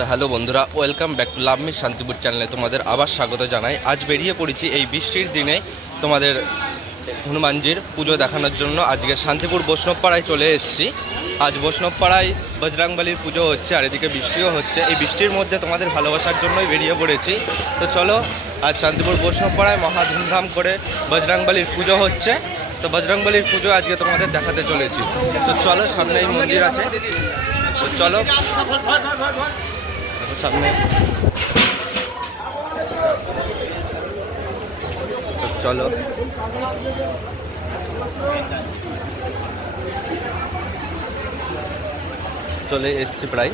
তো হ্যালো বন্ধুরা, welcome back to love me Shantipur চ্যানেলে তোমাদের আবার স্বাগত জানাই। আজ বেরিয়ে পড়েছি এই বৃষ্টির দিনে তোমাদের হনুমানজির পুজো দেখানোর জন্য। আজকে শান্তিপুর বৈষ্ণবপাড়ায় চলে এসেছি। আজ বৈষ্ণবপাড়ায় বজরংবলীর পুজো হচ্ছে আর এদিকে বৃষ্টিও হচ্ছে। এই বৃষ্টির মধ্যে তোমাদের ভালোবাসার জন্যই বেরিয়ে পড়েছি। তো চলো, আজ শান্তিপুর বৈষ্ণবপাড়ায় মহা ধুমধাম করে বজরংবলীর পুজো হচ্ছে। তো বজরংবলীর পুজো আজকে তোমাদের দেখাতে চলেছি। তো চলো, সামনে এই মন্দির আছে, তো চলো সামনে। চলো চলে এসছি প্রায়।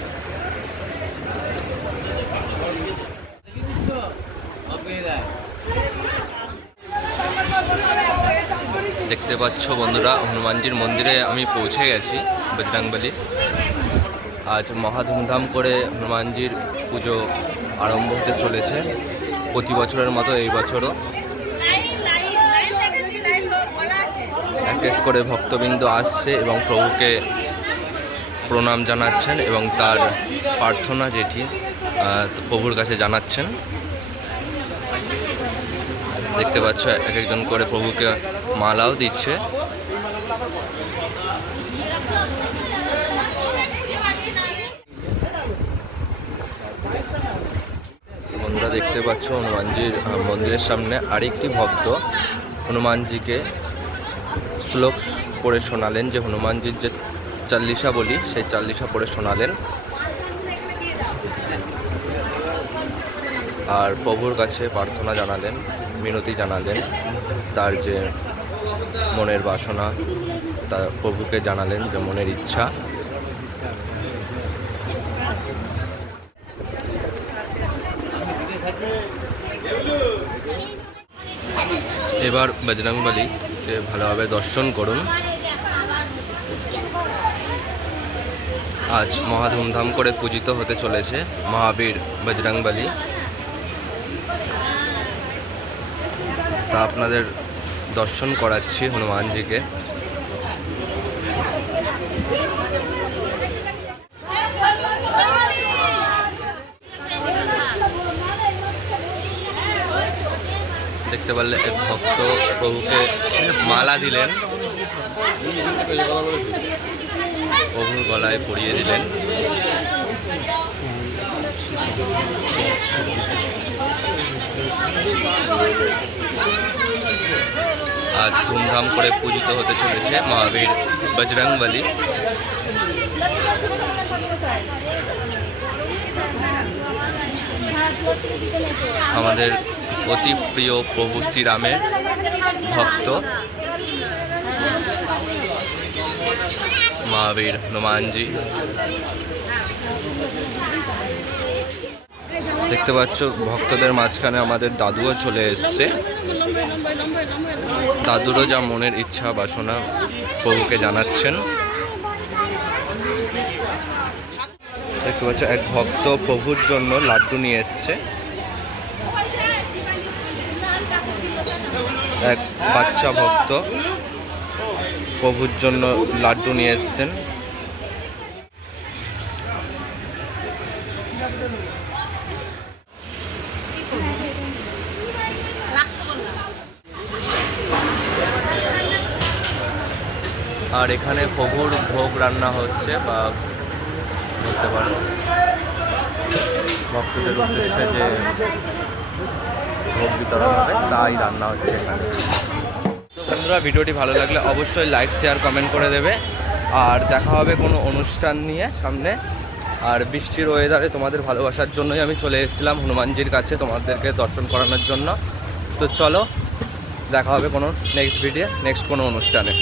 দেখতে পাচ্ছ বন্ধুরা, হনুমানজির মন্দিরে আমি পৌঁছে গেছি বজরংবলী। আজ মহা ধুমধাম করে হনুমানজির পুজো আরম্ভ হতে চলেছে। প্রতি বছরের মতো এই বছরও এক এক করে ভক্তবৃন্দ আসছে এবং প্রভুকে প্রণাম জানাচ্ছেন এবং তার প্রার্থনা যেটি প্রভুর কাছে জানাচ্ছেন। দেখতে পাচ্ছ এক একজন করে প্রভুকে মালাও দিচ্ছে। বন্ধুরা দেখতে পাচ্ছ হনুমানজির মন্দিরের সামনে আরেকটি ভক্ত হনুমানজিকে শ্লোক পড়ে শোনালেন, যে হনুমানজির যে চাল্লিশা বলি সেই চাল্লিশা পড়ে শোনালেন আর প্রভুর কাছে প্রার্থনা জানালেন, মিনতি জানালেন, তার যে মনের বাসনা তা প্রভুকে জানালেন, যে মনের ইচ্ছা। এবার বজরংবলীকে ভালোভাবে দর্শন করুন। আজ মহা ধুমধাম করে পূজিত হতে চলেছে মহাবীর বজরংবলী। তা আপনাদের দর্শন করাচ্ছি হনুমানজিকে। দেখতে পারলে এক ভক্ত প্রভুকে মালা দিলেন, প্রভুর গলায় পরিয়ে দিলেন। আজ ধুমধাম করে পূজিত হতে চলেছে মহাবীর বজরংবলী। আমাদের অতি প্রিয় প্রভু শ্রীরামের ভক্ত মহাবীর হনুমানজি। দেখতে পাচ্ছ ভক্তদের মাঝখানে আমাদের দাদুও চলে এসছে। দাদুরও যা মনের ইচ্ছা বাসনা প্রভুকে জানাচ্ছেন। দেখতে পাচ্ছ এক ভক্ত প্রভুর জন্য লাড্ডু নিয়ে এসছে। এক বাচ্চা ভক্ত প্রভুর জন্য লাড্ডু নিয়ে এসছেন। আর এখানে প্রভুর ভোগ রান্না হচ্ছে, বা বলতে পারো ভক্তদের উদ্দেশ্যে যে ভোগ বিতরণ হবে তাই রান্না হচ্ছে এখানে। তো বন্ধুরা, ভিডিওটি ভালো লাগলে অবশ্যই লাইক শেয়ার কমেন্ট করে দেবে। আর দেখা হবে কোনো অনুষ্ঠান নিয়ে সামনে। আর বৃষ্টির ওয়েদারে তোমাদের ভালোবাসার জন্যই আমি চলে এসেছিলাম হনুমানজির কাছে তোমাদেরকে দর্শন করানোর জন্য। তো চলো, দেখা হবে কোনো নেক্সট ভিডিও, নেক্সট কোনো অনুষ্ঠানে।